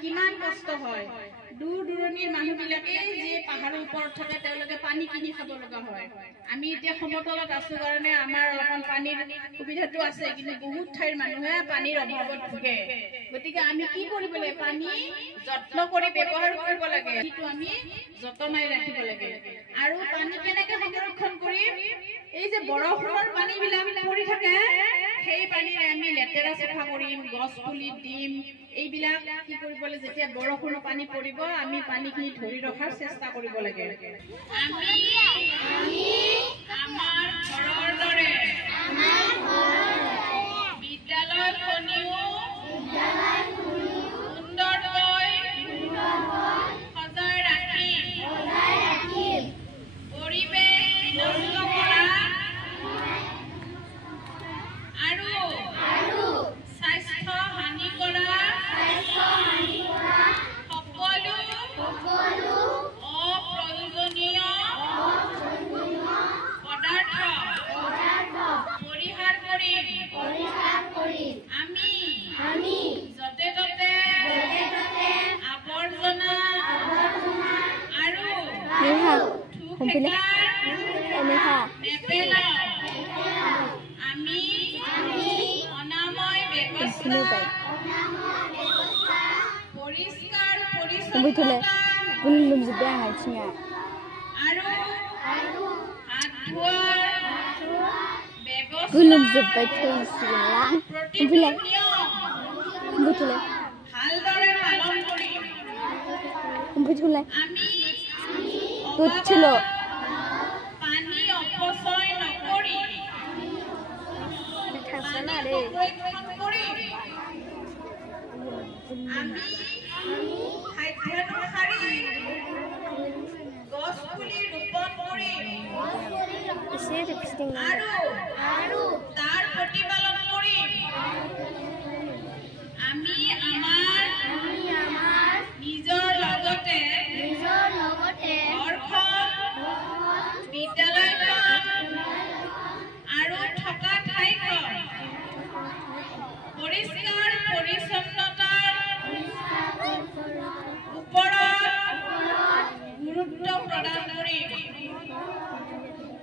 কিমান কষ্ট হয় দূৰ দূৰণিৰ মানুহবিলাকে যে পাহাৰৰ ওপৰত থাকে তেওঁলোকে পানী কিনি খাব লগা হয় আমি এতিয়া সমতলত আছো কাৰণে আমাৰ অলপমান পানীৰ সুবিধাটো আছে কিন্তু বহুত ঠাইৰ মানুহে পানীৰ অভাৱত ভুগে গতিকে আমি কি কৰিব লাগে পানী যত্ন কৰি ব্যৱহাৰ কৰিব লাগে কিন্তু আমি যতনাই ৰাখিব লাগে আৰু পানী কেনেকৈ সংৰক্ষণ কৰিম এই যে বৰষুণৰ পানীবিলাক পৰি থাকে সেই পানীৰে আমি লেতেৰা চাফা কৰিম গছ পুলি দিম এইবিলাক কি কৰিব লাগে যেতিয়া বৰষুণৰ পানী পৰিব আমি পানীখিনি ধৰি ৰখাৰ চেষ্টা কৰিব লাগে আমি আমাৰ ঘৰৰ দৰে বিদ্যালয়খনিও সুন্দৰকৈ সজাই ৰাখিম পৰিৱেশ বিনষ্ট কৰা আৰু স্বাস্থ্য হানি কৰা সকলো অপ্ৰয়োজনীয় পদাৰ্থ পৰিহাৰ কৰিম আমি যতে ততে আৱৰ্জনা আৰু নেপেলাওঁ আমি অনাময় ব্যৱস্থা পৰিষ্কাৰ পৰিচ্ছন্নতা আৰু হাত ধোৱাৰ ব্যৱস্থা প্ৰতিটো নিয়ম ভালদৰে পালন কৰিম আমি পানী অপচয় নকৰি পানী সংৰক্ষণ কৰিম আমি খাদ্যানুসাৰী গছ পুলি ৰোপণ কৰিম আৰু তাৰ প্ৰতিপালন কৰিম আমি আমাৰ নিজৰ লগতে ঘৰখন বিদ্যালয়খন আৰু থকা ঠাইখন পৰিষ্কাৰ পৰিচ্ছন্নতাৰ ওপৰত গুৰুত্ব প্ৰদান কৰিম